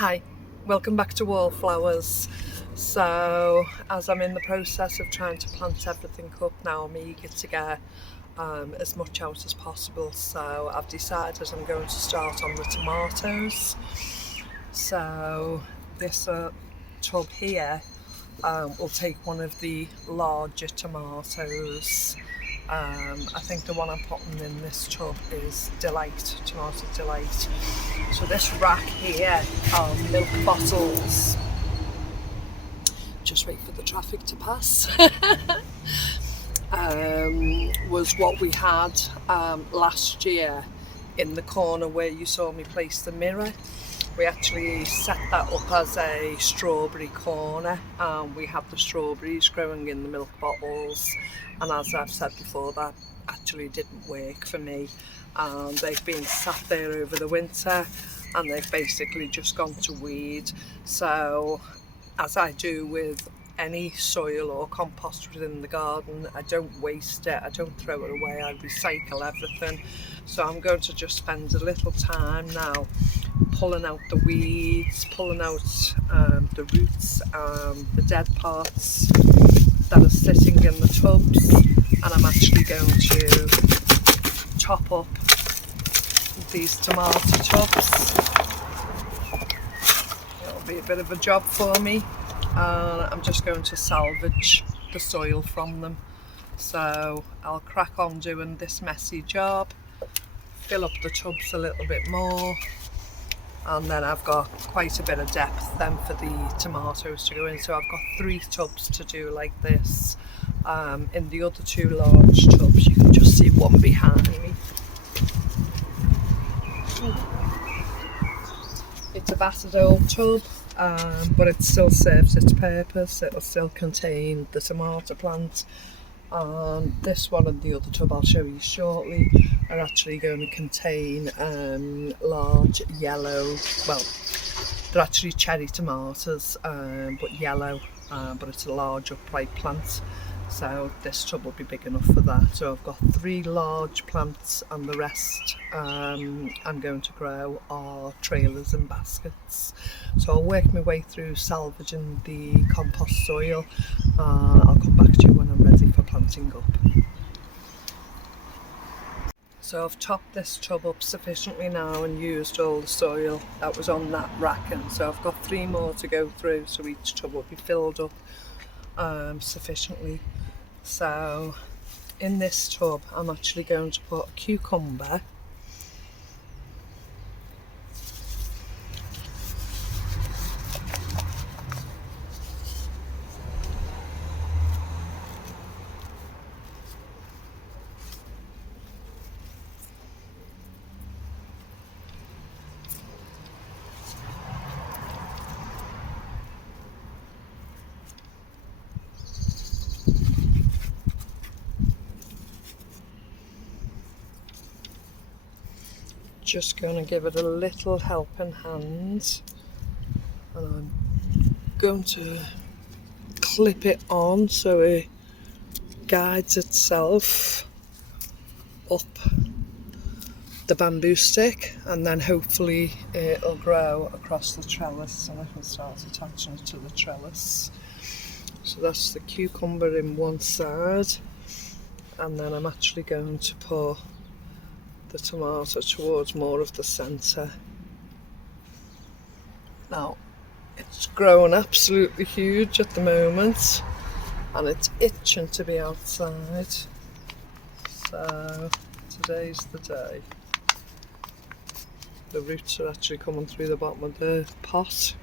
Hi, welcome back to Wallflowers. So, as I'm in the process of trying to plant everything up now, I'm eager to get as much out as possible. So, I've decided I'm going to start on the tomatoes. So, this tub here will take one of the larger tomatoes. I think the one I'm putting in this tub is Delight, Tomato Delight. So this rack here are milk bottles. Just wait for the traffic to pass. Was what we had last year in the corner where you saw me place the mirror. We actually set that up as a strawberry corner, and we have the strawberries growing in the milk bottles, and as I've said before, that actually didn't work for me. They've been sat there over the winter and they've basically just gone to weed. So as I do with any soil or compost within the garden, I don't waste it, I don't throw it away, I recycle everything. So I'm going to just spend a little time now pulling out the weeds, pulling out the roots, the dead parts that are sitting in the tubs, and I'm actually going to top up these tomato tubs. It'll be a bit of a job for me. I'm just going to salvage the soil from them. So I'll crack on doing this messy job, fill up the tubs a little bit more, and then I've got quite a bit of depth then for the tomatoes to go in. So I've got 3 tubs to do like this. In the other 2 large tubs, you can just see one behind me. It's a battered old tub, but it still serves its purpose. It'll still contain the tomato plant. This one and the other tub I'll show you shortly are actually going to contain large yellow, well, they're actually cherry tomatoes, but yellow, but it's a large upright plant. So this tub will be big enough for that. So I've got 3 large plants, and the rest I'm going to grow are trailers and baskets. So I'll work my way through salvaging the compost soil. I'll come back to you when I'm ready for planting up. So I've topped this tub up sufficiently now and used all the soil that was on that rack, and so I've got 3 more to go through, so each tub will be filled up sufficiently. So in this tub I'm actually going to put a cucumber, just going to give it a little helping hand, and I'm going to clip it on so it guides itself up the bamboo stick, and then hopefully it'll grow across the trellis and I can start attaching it to the trellis. So that's the cucumber in one side, and then I'm actually going to put the tomato towards more of the centre. Now it's grown absolutely huge at the moment and it's itching to be outside, so today's the day. The roots are actually coming through the bottom of the pot.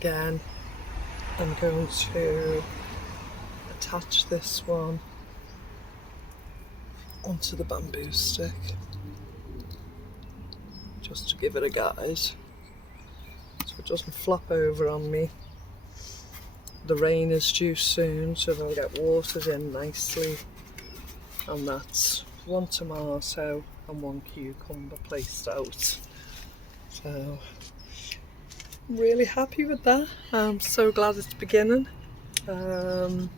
Again, I'm going to attach this one onto the bamboo stick just to give it a guide so it doesn't flop over on me. The rain is due soon, so they'll get watered in nicely, and that's 1 tomato and 1 cucumber placed out. So I'm really happy with that. I'm so glad it's beginning. In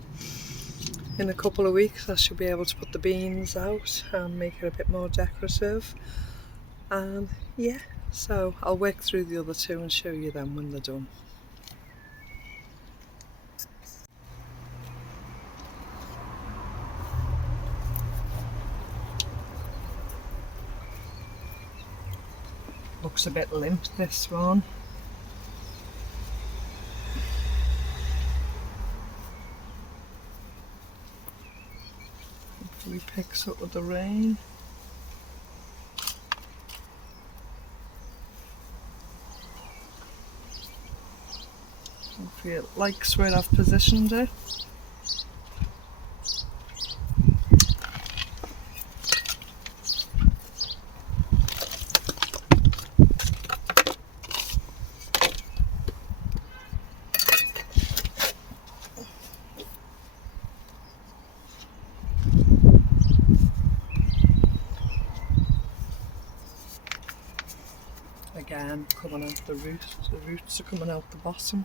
a couple of weeks I should be able to put the beans out and make it a bit more decorative. And yeah, so I'll work through the other 2 and show you them when they're done. Looks a bit limp, this one. Hopefully picks up with the rain. Hopefully it likes where I've positioned it. Again, coming out the roots are coming out the bottom.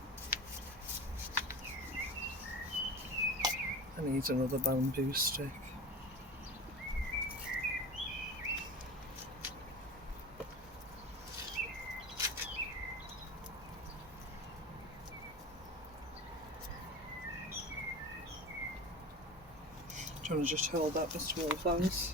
I need another bamboo stick. Do you want to just hold that, Mr. Wallflowers?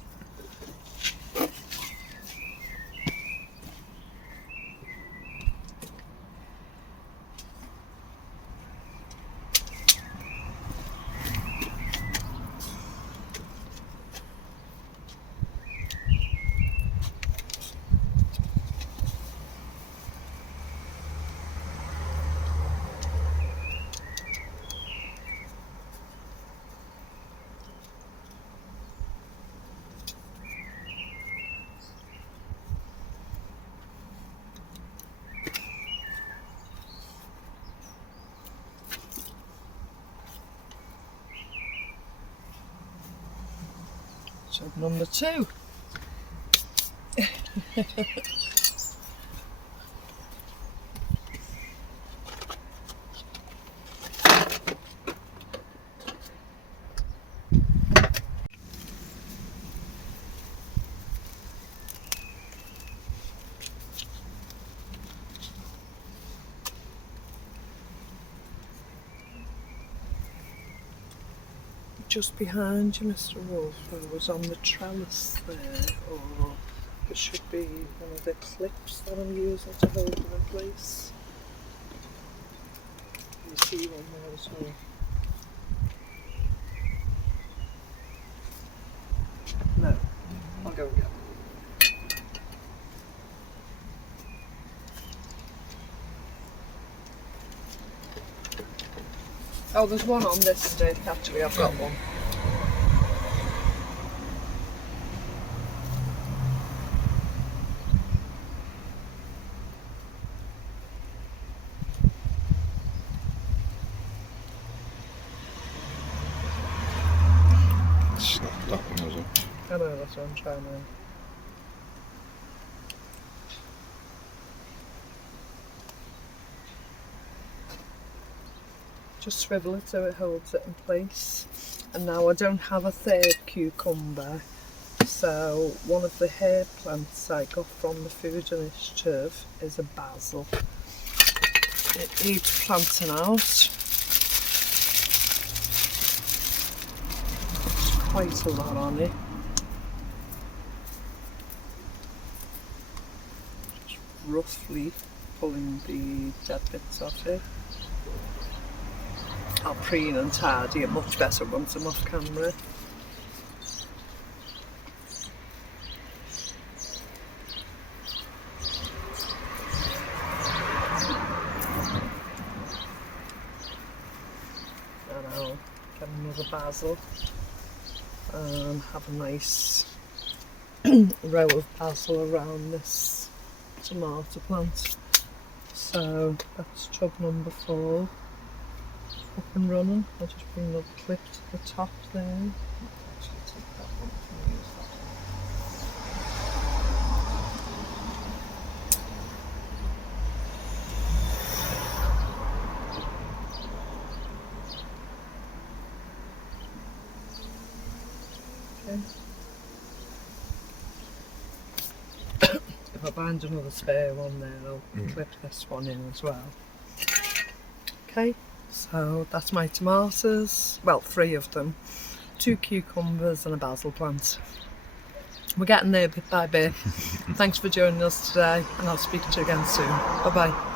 So number 2. Just behind you, Mr. Wallflowers, on the trellis there, or it should be one of the clips that I'm using to hold them in place. You see one there as well. No, I'll go again. Oh, there's one on this stick, actually, I've got one. Snap that one, was it? I know, that's what I'm trying to... Just swivel it so it holds it in place. And now I don't have a 3rd cucumber, so one of the herb plants I got from the Food Initiative is a basil. It needs planting out. There's quite a lot on it. Just roughly pulling the dead bits off it. I'll preen and tidy it much better once I'm off camera. And I'll get another basil and have a nice row of basil around this tomato plant. So that's tub number 4. Up and running. I'll just bring another clip to the top there. I'll actually take that one and use If I find another spare one there, I'll clip this one in as well. Okay, so that's my tomatoes. Well, 3 of them. 2 cucumbers and a basil plant. We're getting there bit by bit. Thanks for joining us today, and I'll speak to you again soon. Bye bye.